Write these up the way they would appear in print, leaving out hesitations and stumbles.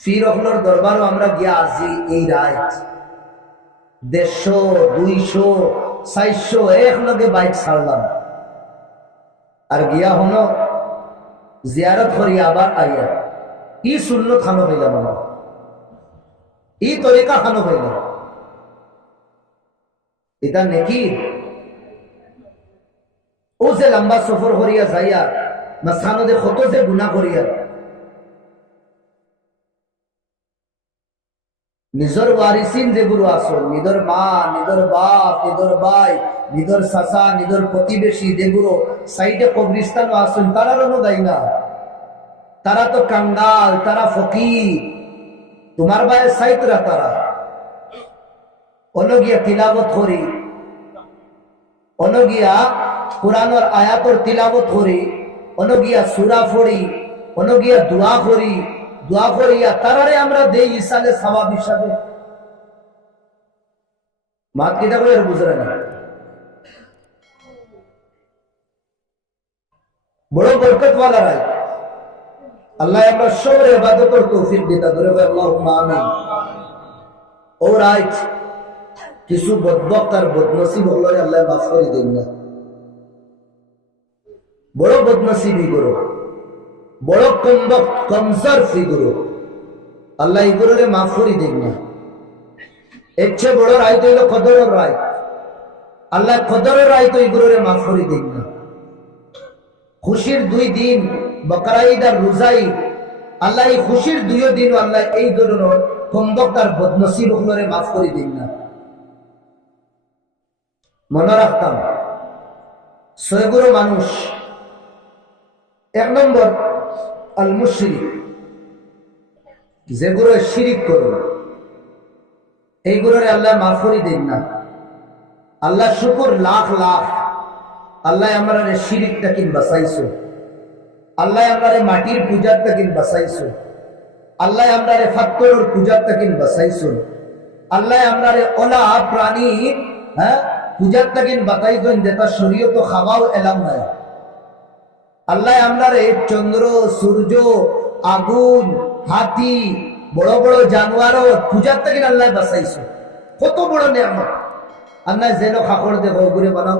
ফির অখলোর দরবারও আমরা গিয়া আসি এই রাত 150, 200, 400 এক লগে বাইক ছাড়লাম আর গিয়া হন জিয়ারত করি আবার আইয়া ই শূন্য খানো হইলাম আমার ই তরিকা খানো হইলাম এটা নাকি ও যে লম্বা সফর করিয়া যাইয়া মাঝখানো যে কত যে গুণা করিয়া নিজর ওয়ারিসিন যেগুলো আসো নিজর মা নিজর বাপ নিজর ভাই নিজর চাচা নিজর প্রতিবেশী যেগুলো সাইডে কবরিস্তান আসুন তারারও দায়ী না তারা তো কাঙ্গাল তারা ফকির তোমার ভাইয়ের সাইতরা তারা অনগিয়া তিলাবত করি অনগিয়া কোরআনের আয়াতর তিলাবত করি অনগিয়া সূরা পড়ি অনগিয়া দোয়া করি দোয়া করিয়া তারারে আমরা দেই ইসালে সওয়াব হিসাবে মাত কিটা করে বুঝরা না বড় বরকত ওয়ালা রাই আল্লাহ আমরা সবরে ইবাদতের তৌফিক দিতা ধরে আল্লাহুম্মা আমিন ও রাইট কিছু বদবক্ত আর বদনসিব হলরে আল্লাহ মাফ করে দেন না বড় বদনসিবই করো বড় কমজোর ফিগুর আল্লাহ এগুলোরে মাফ করে দেন না এর চেয়ে বড় রায় তো হইল কদরের রায় আল্লাহ কদরের রায় তো এগুলোরে মাফ করে দেন না খুশির 2 দিন বকরা ঈদ আর রোজা ঈদ আল্লাহ এই খুশির 2 দিন আল্লাহ এই ধরনের কমবক্ত আর বদনসিব গুলোরে মাফ করে দেন না মনে রাখতাম ছয়গুলো মানুষ 1 নম্বর আল মুশরিক যেগুলো শিরিক করে এইগুলোরে আল্লাহ মাফ করে দেন না আল্লাহ শুকর লাখ লাখ আল্লাহ আমরা শিরিকটা কিন বাঁচাইছো আল্লাহ আমরা মাটির পূজারটা কিন বাঁচাইছো আল্লাহ আমরা ফাত্তরের পূজারটা কিন বাঁচাইছো আল্লাহ আমরা ওলা প্রাণী হ্যাঁ পূজারটা কিন বাঁচাইছেন যেটা শরীয়ত খাওয়াও এলাম নাই আল্লাহ আমরা চন্দ্র সূর্য আগুন হাতি বড় বড় জানোয়ারও পূজার থেকে আল্লাহ বাঁচাইছে কত বড় নিয়ামত আল্লাহ যেন খাকড় দেখো ঘুরে বানাও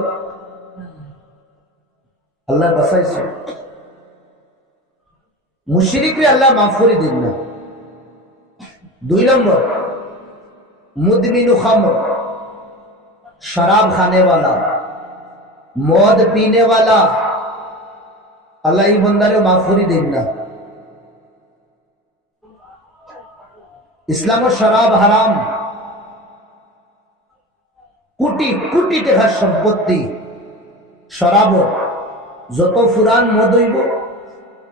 আল্লাহ বাঁচাইছে মুশরিকরে আল্লাহ মাফ করে দিন না 2 নম্বর মুদমিনু খামর शराब खाने वाला मौत पीने वाला अल्लाह ही बंदारे माफुरी देना इस्लाम और शराब हराम कोटी कोटी टाका सम्पत्ति शराब যত ফুরান মদ হইব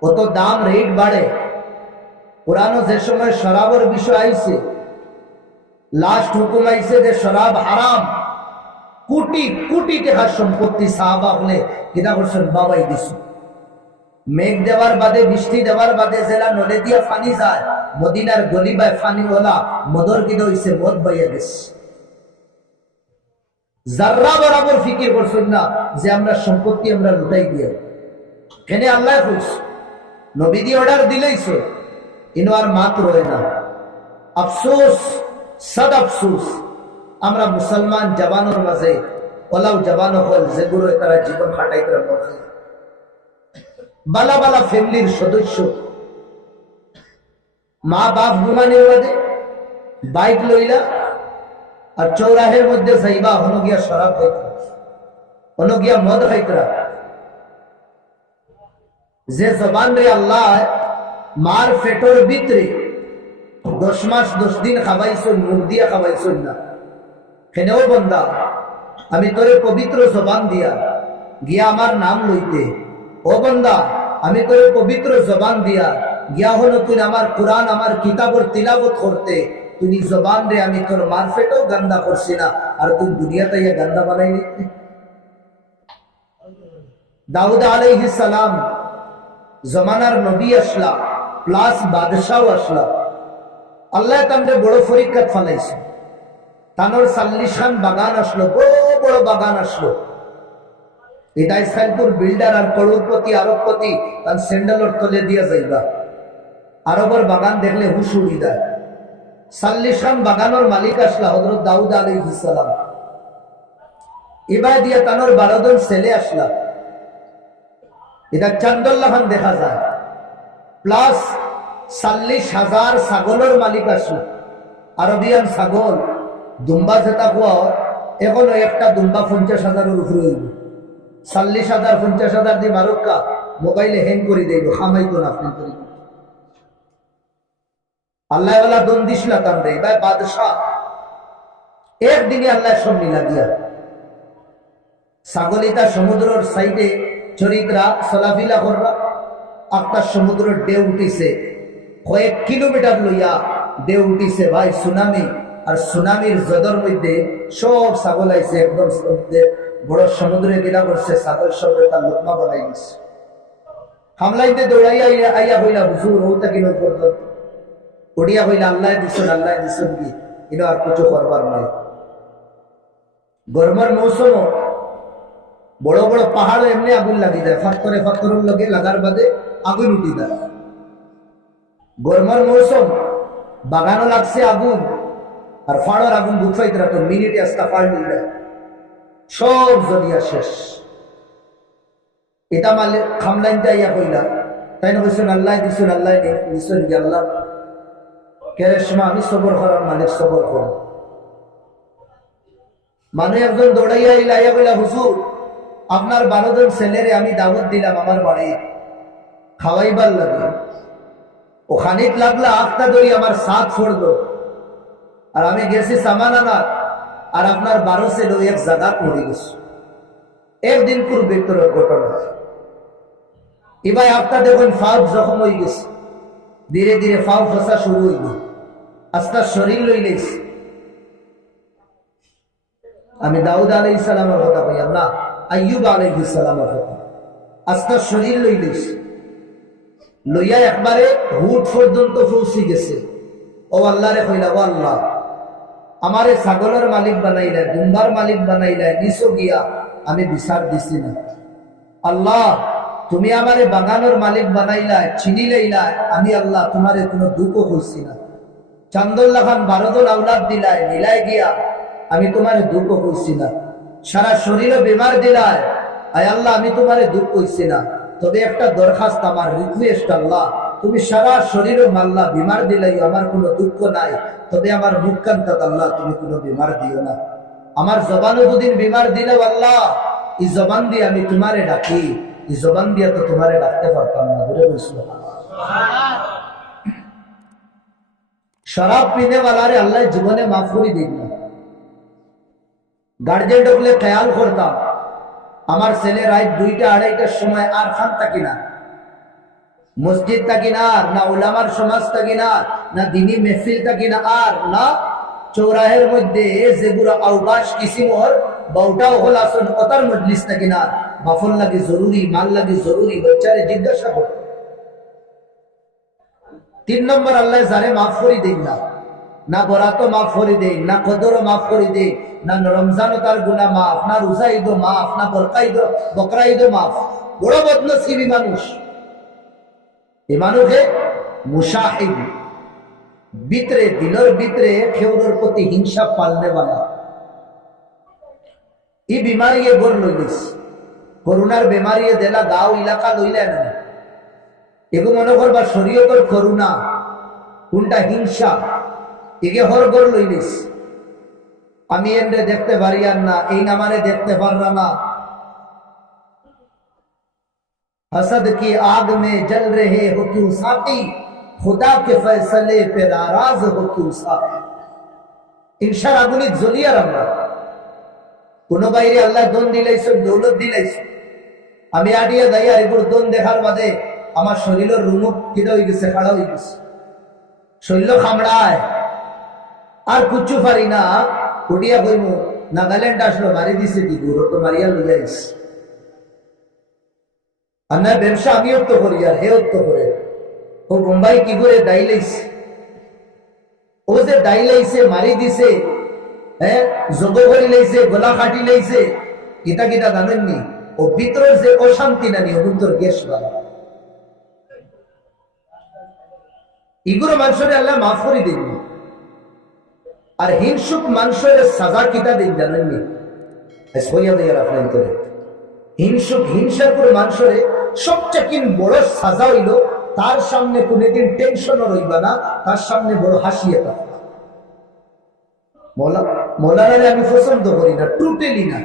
অত দাম রেট বাড়ে কোরআন যে সময় শরাবের বিষয় আইছে লাস্ট হুকুম আইছে যে শরাব হারাম কোটি কোটি টাকার সম্পত্তি সাহাবা হলে কিনা করছেন বাবাই দিছো মেঘ দেওয়ার বাদে বৃষ্টি দেওয়ার বাদে জেলা নদী দিয়া ফানি যায় মদিনার গলি বাই ফানি ওলা মদর কিনা হইছে মদ বাইয়া গেছে যার্রা বরাবর ফিকির করছেন না যে আমরা সম্পত্তি আমরা লুটাই দিয়ে এনে আল্লাহ কইছে নবী দিয়ে অর্ডার দিলেইছো ইনো আর মাত রয় না আফসোস সদ আফসোস আমরা মুসলমান জওয়ানের মাঝে ওলাও জওয়ান হল যেগুলো তারা জীবন কাটাইতে রাখে বালা বালা ফ্যামিলির সদস্য মা বাপ ঘুমানোর বাদে বাইক লইলা আর চৌরাহের মধ্যে যাইবা হনো গিয়া শরাব খাইতে হনো গিয়া মদ খাইতে যে জবান রে আল্লাহ মার ফেটোর ভিতরে 10 মাস 10 দিন খাওয়াইছেন মুখ দিয়া খাওয়াইছেন না কেনেও বন্দা আমি তোরে পবিত্র জবান দিয়া গিয়া আমার নাম লইতে ও বন্দা আমি তোরে পবিত্র জবান দিয়া গিয়া হলো তুই আমার কোরআন আমার কিতাবর তিলাবত করতে তুই জবান রে আমি তোর মারফেটও গন্দা করছি না আর তুই দুনিয়াতে ইয়া গন্দা বানাই নিতে দাউদ আলাইহিস সালাম জমানার নবী আসলা প্লাস বাদশাহ আসলা আল্লাহ তামরে বড় পরীক্ষা ফলাইছে তানোর 40 খান বাগান আসলো বড় বড় বাগান আসলো এটাই সাইলপুর বিল্ডার আর করোড়পতি আরবপতি তার স্যান্ডেলর তলে দিয়া যাইবা আরবের বাগান দেখলে হুশ উড়ি দেয়। 40 খান বাগানোর মালিক আসলা হযরত দাউদ আলাইহিস সালাম। এবার দিয়া তানোর 12 জন ছেলে আসলা। এটা চান্দুল্লাহ খান দেখা যায়। প্লাস 40,000 ছাগলের মালিক আসলো। আরবিয়ান ছাগল দুম্বা যেটা কোয়া এখনো একটা দুম্বা 50,000-এর উপরে হইব। 40,000 50,000 দিয়ে মারক্কা মোবাইলে হ্যাং করে দেব, খামাইতো না আপনি করি। আল্লাহ ওয়ালা দন দিসলা তান দেই ভাই বাদশাহ। একদিনে আল্লাহ সব মিলা দিয়া ছাগলিতা সমুদ্রের সাইডে চরিত্রা চলাফিলা কররা। একটা সমুদ্রের ঢেউ উঠিছে, কয়েক কিলোমিটার লইয়া ঢেউ উঠিছে ভাই সুনামি। আর সুনামির জদর মধ্যে সব ছাগল আইছে, একদম বড় সমুদ্রে গিলা করছে, ছাগল সব তার লোকমা বানাই দিচ্ছে। হামলাইতে দৌড়াইয়া আইয়া হইলা হুজুর ওটা কিনো করতো ওড়িয়া হইলা আল্লাহ দিচ্ছেন কি ইনো আর কিছু করবার নাই। গরমের মৌসুম বড় বড় পাহাড় এমনি আগুন লাগি যায়, ফাত্তরের লগে লাগার বাদে আগুন উঠি যায়। গরমের মৌসুম বাগানও লাগছে আগুন, আর ফাড়র আগুন বুঝাইতে রাখো মিনিটে আস্তা ফাড় নিলে সব জলিয়া শেষ। এটা মালে খামলাইনটা ইয়া কইলা তাই না বলছেন আল্লাহ দিচ্ছেন আল্লাহ কেরেশমা আমি সবর করার মালিক সবর কর। মানে একজন দৌড়াইয়া আইলা ইয়া কইলা হুজুর আপনার 12 জন ছেলেরে আমি দাওয়াত দিলাম আমার বাড়ি খাওয়াইবার লাগে। ও খানিক লাগলা আখটা ধরি আমার সাথ ফোড়লো, আর আমি গেছি সামান আনার, আর আপনার 12 ছেলে এক জায়গা পড়ে গেছে। একদিন পূর্বে তোর ঘটনা। এবার আপনার দেখুন ফাউ জখম হয়ে গেছে, ধীরে ধীরে ফাউ ফসা শুরু হইল, আস্তে শরীর লই লেছে। আমি দাউদ আলাইহিস সালামের কথা কই না, আইয়ুব আলাইহিস সালামের কথা। আস্তে শরীর লই লেছে, লইয়া একবারে হুট পর্যন্ত পৌঁছে গেছে। ও আল্লাহ রে কইলা, ও আল্লাহ আমারে ছাগলের মালিক বানাইলা, দুম্বার মালিক বানাইলা, নিচো গিয়া আমি বিচার দিছি না। আল্লাহ তুমি আমারে বাগানের মালিক বানাইলা, চিনি লাইলা, আমি আল্লাহ তোমারে কোনো দুঃখ হইছি না। চান্দুল্লাহ খান 12 জন আওলাদ দিলাই, মিলাই গিয়া আমি তোমারে দুঃখ হইছি না। সারা শরীরে বেমার দিলাই, আয় আল্লাহ আমি তোমারে দুঃখ হইছি না। তবে একটা দরখাস্ত, আমার রিকোয়েস্ট আল্লাহ তুমি সারা শরীরে মাল্লা বিমার দিলাই, আমার কোনো দুঃখ নাই, তবে আমার মুখকান্তাত আল্লাহ তুমি কোনো বিমার দিও না। আমার জবানও দুদিন বিমার দিলে আল্লাহ এই জবান দিয়ে আমি তোমারে ডাকি, এই জবান দিয়ে তো তোমারে ডাকতে পারতাম না। ধরে বলছিল শরাব পিনে वालारे আল্লাহ জীবনে মাফ করে দিন না। গার্জেন ডকলে খেয়াল করতাম আমার ছেলে রাত 2টা 2:30টার সময় আর খান থাকি না, মসজিদ থাকি না, না উলামার সমাজ থাকি না, না দিনী মেহফিল থাকি না, আর না চৌরাহের মধ্যে যেগুলো আউবাস কিসিমর বাউটাও হল আসন কথার মজলিস থাকি না। বাফল লাগে জরুরি, মাল লাগে জরুরি, বাচ্চারে জিজ্ঞাসা কর। 3 নম্বর আল্লাহ যারে মাফ করে দিন না, না বরাতও মাফ করে দেই, না কদরও মাফ করে দেই, না রমজানও তার গুনাহ মাফ, না রোজা ঈদও মাফ, না বকরা ঈদও মাফ। বড় বদনসিবী মানুষ এই মানুষে মুশাহিদ ভিতরে দিলের ভিতরে খেউরের প্রতি হিংসা পালনে वाला এই বিমারি গোর লইলিস করুণার বেমারি দেলা গাঁও এলাকা লইলে না এগো মনে করবা শরীয়তের করুণা কোনটা হিংসা এগে হর গোর লইলিস। আমি এন্ডে দেখতে পারি আর না, এই নামারে দেখতে পাররা না। हसद की आग में जल रहे हो क्यों साथी, खुदा के फैसले पे नाराज हो क्यों साथी। इंशार आগুনে জ্বলিয়ার আমরা কোন বাইরে আল্লাহ দন দিলাইছো, দৌলত দিলাইছো। আমি আডিয়া দাইয়া এগুলো দন দেখার বাদে আমার শরীরের রুমুক কিটা হয়ে গেছে, খাড়া হয়ে গেছে, শরীর খামড়ায় আর কুচু পারি না। উঠিয়া কইমু নাগাল্যান্ড আসলো মারি দিছে কি গুরু তো মারিয়া লইয়াইস। আর না ব্যবসা আমিও তো করি আর হেও তো করে। ও বোম্বাই কি করে দাই লাইছে, ও যে দাই লাইছে মারি দিছে, হ্যাঁ যোগ করে লাইছে, গোলা কাটি লাইছে, কিতা কিতা জানেননি। ও ভিতরের যে অশান্তি নানি অভুন্তর গ্যাস বাড়া। এগুলো মানুষের আল্লাহ মাফ করে দিন। আর হিংসুক মানুষের সাজা কিতা দিন জানেননি? হিংসুক হিংসার করে মানুষের সবচেয়ে বড় সাজা হইল তার সামনে কোনদিন টেনশনও রইবা না, তার সামনে বড় হাসিয়ে থাকবা। মৌলানারে আমি পছন্দ করি না, টুটেলি না,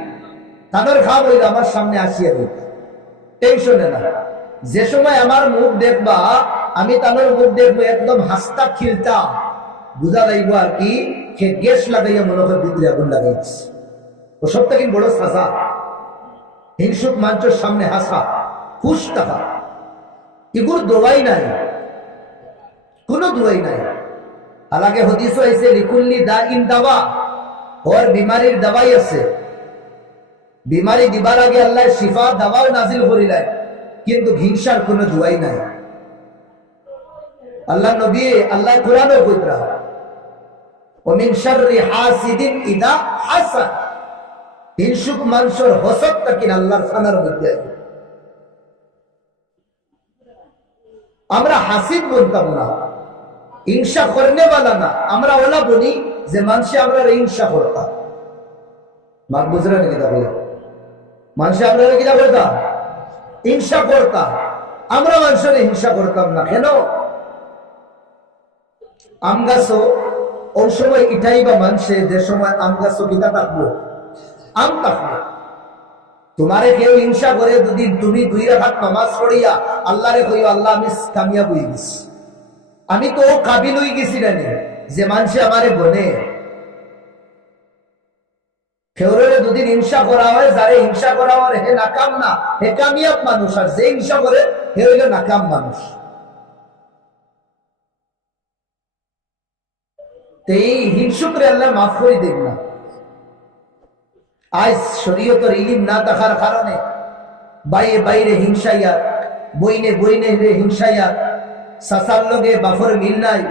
তাদের খাব হইল আমার সামনে আসিয়া দিবা, টেনশনে না। যে সময় আমার মুখ দেখবা, আমি তাদের মুখ দেখবো একদম হাসতা খিলতা, বুঝা যাইব আর কি সে গ্যাস লাগাইয়া মনে হয় ভিতরে আগুন লাগাইছে। ও সব থেকে বড় সাজা। হিংসুক মানুষের সামনে হাসা, খুশ থাকা, এগুলো দোয়াই নাই, কোনো দোয়াই নাই। হালাকে হদিস হয়েছে লিকুল্লি দা ইন দাওয়া, ওর বিমারির দাওয়াই আছে। বিমারি দিবার আগে আল্লাহ শিফা দাওয়াও নাজিল করিলেন, কিন্তু হিংসার কোনো দোয়াই নাই। আল্লাহ নবী আল্লাহ কোরআনও কইরা ওমিন শাররি হাসিদিন ইদা হাসাদ, হিংসুক মানুষের হসদটা কিনা আল্লাহর ফানার মধ্যে। আমরা হাসিদ বলতাম না, হিংসা করনে वाला না, আমরা ওলা বলি যে মানুষে আমরা হিংসা করতাম। মাক বুঝরা নাকি তা বলে মানুষে আমরা কি করতাম? হিংসা করতাম। আমরা মানুষের হিংসা করতাম না কেন? আম গাছও ওই সময় এটাই বা মানুষে যে সময় আম গাছও কিতা থাকবো, আম থাকবো। তোমারে কেউ হিংসা করে যদি তুমি 2 রাকাত নামাজ পড়িয়া আল্লাহরে কইও আল্লাহ আমি কামিয়াব হয়ে গেছি, আমি তো কাবিল হয়ে গেছি না যে মানুষে আমারে বনে। কেউরে যদি হিংসা করা হয়, যারে হিংসা করা হয় হে নাকাম না, হে কামিয়াব মানুষ। আর যে হিংসা করে হে হইল নাকাম মানুষ। এই হিংসুকরে আল্লাহ মাফ করে দেন না। আজ শরীয়তের ইলিম না থাকার কারণে বাইরে বাইরে হিংসাইয়া, বইনে বইনে হিংসাইয়া, সাসার লগে বাফর মিল নাই,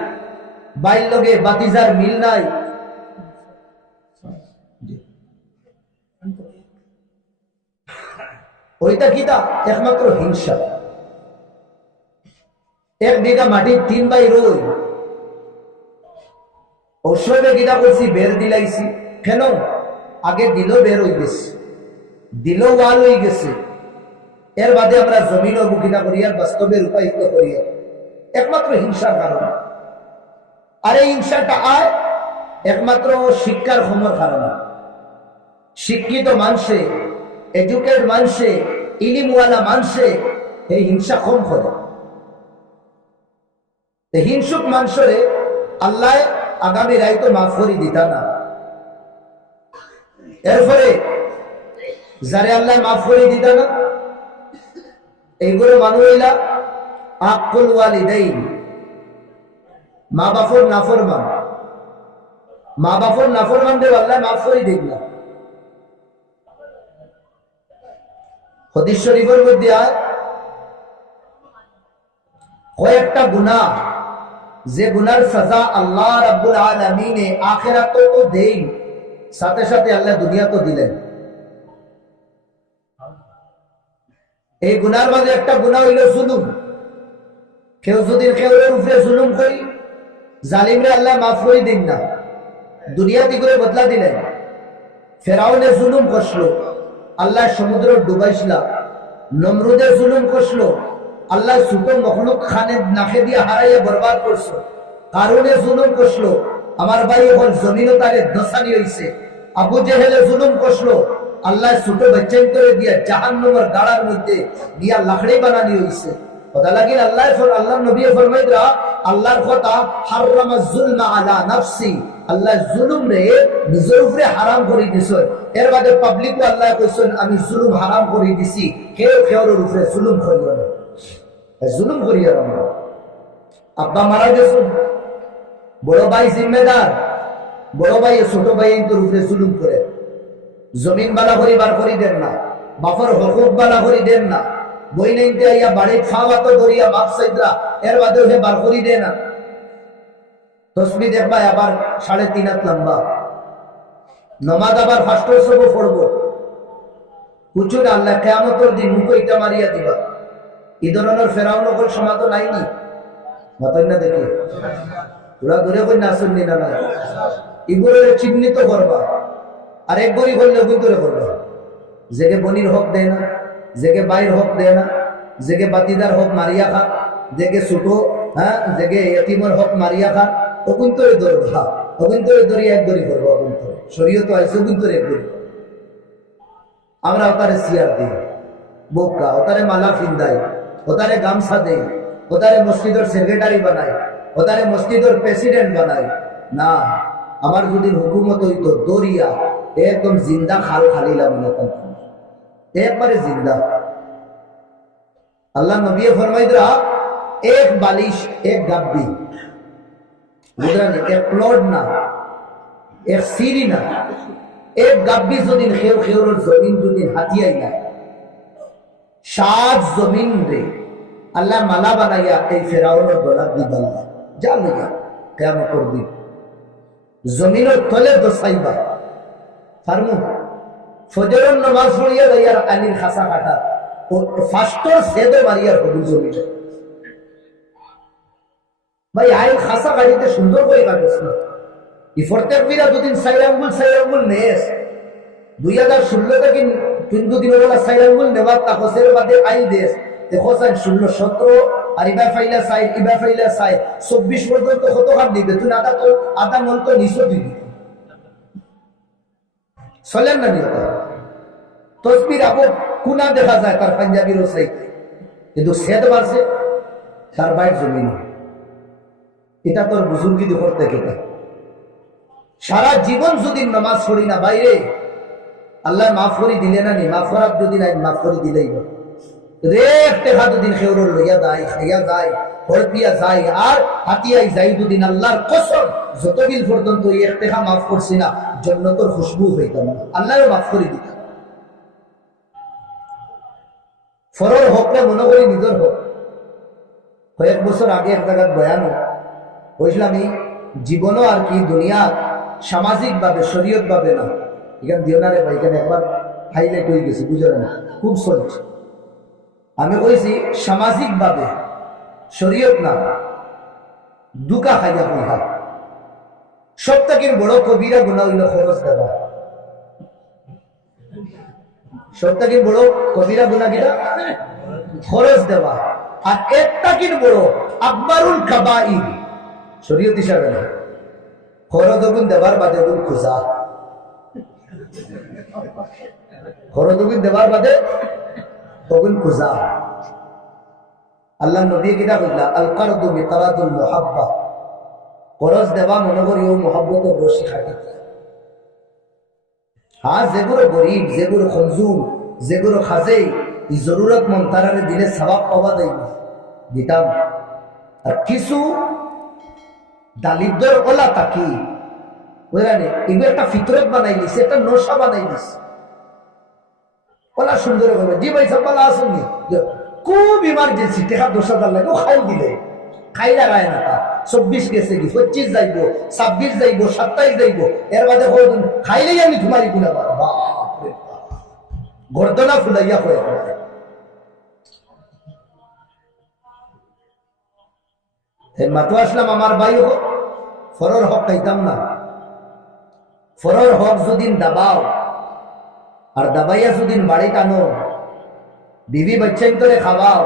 বাইর লগে বাতিজার মিল নাই। ওইটা কিতা? একমাত্র হিংসা। 1 বিঘা মাটির 3 ভাই রই, ওসবে কিতা করছি বের দিলাইছি। কেন? আগে দিল বের হয়ে গেছে, দিল ওয়াল হয়ে গেছে, এর বাদে আমরা জমিন অবকিনা করি আর বাস্তবে রূপায়িত করি একমাত্র হিংসার কারণে। আর এই হিংসাটা আয় একমাত্র শিক্ষার ক্ষমর কারণে। শিক্ষিত মানুষে, এডুকেট মানুষে, ইলিমওয়ালা মানুষে এই হিংসা কম করে। হিংসুক মানুষের আল্লাহ আগামী রাইতো মাফ করে দিতা না। এরপরে যারে আল্লাহ মাফ করে দিতা না, এইগুলো মানুষরা আকুল ওয়ালিদাইন, মা বাপর নাফরমান। মা বাপর নাফরমান দেব আল্লাহ মাফ করে দিক না। হাদিস শরীফের মধ্যে আয় কয়েকটা গুনাহ, যে গুনার সাজা আল্লাহ রাব্বুল আলামিন আখিরাতে তো দেন, সাথে সাথে আল্লাহ দুনিয়া তো দিলেন। এই গুনার মাঝে একটা গুনাহ হইল জুলুম। কেউ যদি কেউর উপরে জুলুম করি, জালিমরে আল্লাহ মাফ করে দিন না, দুনিয়াতে করে বদলা দিলেন। ফেরাউনে জুলুম করলো, আল্লাহ সমুদ্র ডুবাইছিলা। নমরুদে জুলুম করলো, আল্লাহ ছোট মখলুক খানে নাকে দিয়ে হারাইয়া বরবাদ করছো। কারণে জুলুম করলো, আমার ভাই এখন জমিনও তারে দশানি হইছে। আবু জেহেলে জুলুম করলো, আল্লাহ ছোট বাচ্চান করে দিয়া জাহান্নামের গাড়ার মধ্যে দিয়া লাকড়ি বানানি হইছে। কথা লাগিল আল্লাহ নবী ফরমাইরা আল্লাহর কথা হারামা যুলমা আলা নাফসি, আল্লাহ জুলুম রে নিজের উপরে হারাম করে দিছে। এর বাদে পাবলিকও আল্লাহ কইছেন আমি জুলুম হারাম করে দিছি, কেউ কেউর উপরে জুলুম করিও না, জুলুম করিও না। আব্বা মারা গেছে, বড় ভাই জিম্মেদার, বড় ভাই ছোট ভাই তোর উপরে জুলুম করে। জমিন বালা করি বার করি দেন না, বাপর হকুক বালা করি দেন না, বই নাইতে আইয়া বাড়ি খাওয়া তো করিয়া বাপ সাইদরা এর বাদে উঠে বার করি দে না। তসবি দেখবা আবার 3.5 হাত লম্বা, নমাজ আবার ফাস্টর সব পড়বো। হুচুর আল্লাহ কিয়ামতের দিন মুখ ইটা মারিয়া দিবা। এই ধরনের ফেরাউন নকল সমাজ নাইনি। মাতাই না দেখি ওরা দূরে কই না শুননি না না এগুলো চিহ্নিত করবা আর একবারই করলে অভিজ্ঞরে করবা জেগে বনির হক দেয় না জেগে বাইর হক দেয় না জেগে বাতিদার হক মারিয়া খা জেগে ছোট হ্যাঁ জেগে এতিমর হক মারিয়া খা অকুন্তরে ধরবা অকুন্তরে ধরি এক দড়ি করবো অকুন্তরে শরীয়ত আইসে অকুন্তরে এক দড়ি আমরা ওতারে সিয়ার দিই বোকা ওতারে মালা ফিন্দাই ওতারে গামছা দেই ওতারে মসজিদের সেক্রেটারি বানাই ওতারে মসজিদের প্রেসিডেন্ট বানাই না আমার যদি হুকুমত হইতো দরিয়া একদম জিন্দা খাল খালিলাম একবারে জিন্দা আল্লাহ নবী ফরমাইদরা এক বালিশ এক গাব্বি বুঝলেন এক প্লট না এক সিরি না এক গাব্বি যদি খেউ খেউর জমিন যদি হাতিয়াই না 7 জমিন রে আল্লাহ মালা বানাইয়া এই ফেরাউনের গলা দিবাল যা লাগা কেমন করবি জমিনের তলে দসাইবা ফার্মু ফজরের নামাজ পড়িয়া যাইয়ার আলির খাসা কাটা ও ফাস্টর সেদে মারিয়ার হবু জমিনে ভাই আইন খাসা গাড়িতে সুন্দর করে কাটছ না ই প্রত্যেক বিরা দুদিন সাইরাঙ্গুল নেস 2016 থেকে 3 দিনের বেলা সাইরাঙ্গুল নেবার তা হোসের বাদে আইন দেশ দেখো সাই 16 17 আর ইবা ফাইলা সাই 24 পর্যন্ত কত হাত দিবে তুই আদা মন তো নিছো দিবি চলেন না নিয়ত তসবির আবু কুনা দেখা যায় তার পাঞ্জাবির ওসাইতে কিন্তু সেদ বাড়ছে তার বাইর জমিন এটা তোর বুজুর্গি দুপুর থেকে সারা জীবন যদি নামাজ পড়ি না বাইরে আল্লাহ মাফ করে দিলে না নি মাফ করার যদি নাই মাফ করে দিলেই রেখ টেকা দুদিন খেউর লইয়া যায় খাইয়া যায় হলপিয়া যায় আর হাতিয়াই যাই দুদিন আল্লাহর কসম যতদিন পর্যন্ত এক টেকা মাফ করছি না জান্নাতের খুশবু হইতাম আল্লাহও মাফ করে দিতাম ফরর হোক না মনে করি নিজের হোক কয়েক বছর আগে এক জায়গায় বয়ান হয়েছিল আমি জীবনও আর কি দুনিয়া সামাজিক ভাবে শরীয়ত ভাবে না এখানে দিও না রে ভাই এখানে একবার হাইলাইট হয়ে গেছে বুঝলেন না খুব চলছে আমি কইছি সামাজিক ভাবে শরীয়ত না দুকা খাইয়া পয়সা সব থেকে বড় কবিরা গুণা হইল খরচ দেওয়া সব থেকে বড় কবিরা গুণা কিনা খরচ দেওয়া আর একটা কি বড় আকবরুল কাবাইর শরীয়ত হিসাবে না খরচ গুণ দেওয়ার বাদে গুণ খোঁজা খরচ গুণ দেওয়ার বাদে তখন খোঁজা আল্লাহ নবী কিনা কইলা আল কারদু মিকারাতুল মুহাব্বা খরচ দেওয়া মনে করি ও মুহাব্বতের রশি খাটি হ্যাঁ যেগুলো গরিব যেগুলো কনজুম যেগুলো খাজে এই জরুরত মন তারারে দিলে সওয়াব পাওয়া যায় দিতাম আর কিছু দালিদ্র ওলা তাকি বুঝলেন এগুলো একটা ফিতরত বানাই দিছে একটা নশা বানাই দিছে ওলা সুন্দর হবে জি ভাই সব ভালো আসুন খুব ইমার্জেন্সি টেকা 10,000 লাগে ও খাই দিলে খাই লাগায় না তা 24 গেছে কি 25 যাইব 26 যাইব 27 যাইব এর বাদে খাইলেই আমি তোমারই গুণা পাবো গর্দনা ফুলাইয়া হয়ে মাতো আসলাম আমার ভাই হোক ফরর হক খাইতাম না ফরর হক যদিন দাবাও আর দাবাইয়া যদিন বাড়ি টানো বিবি বাচ্চাই করে খাওয়াও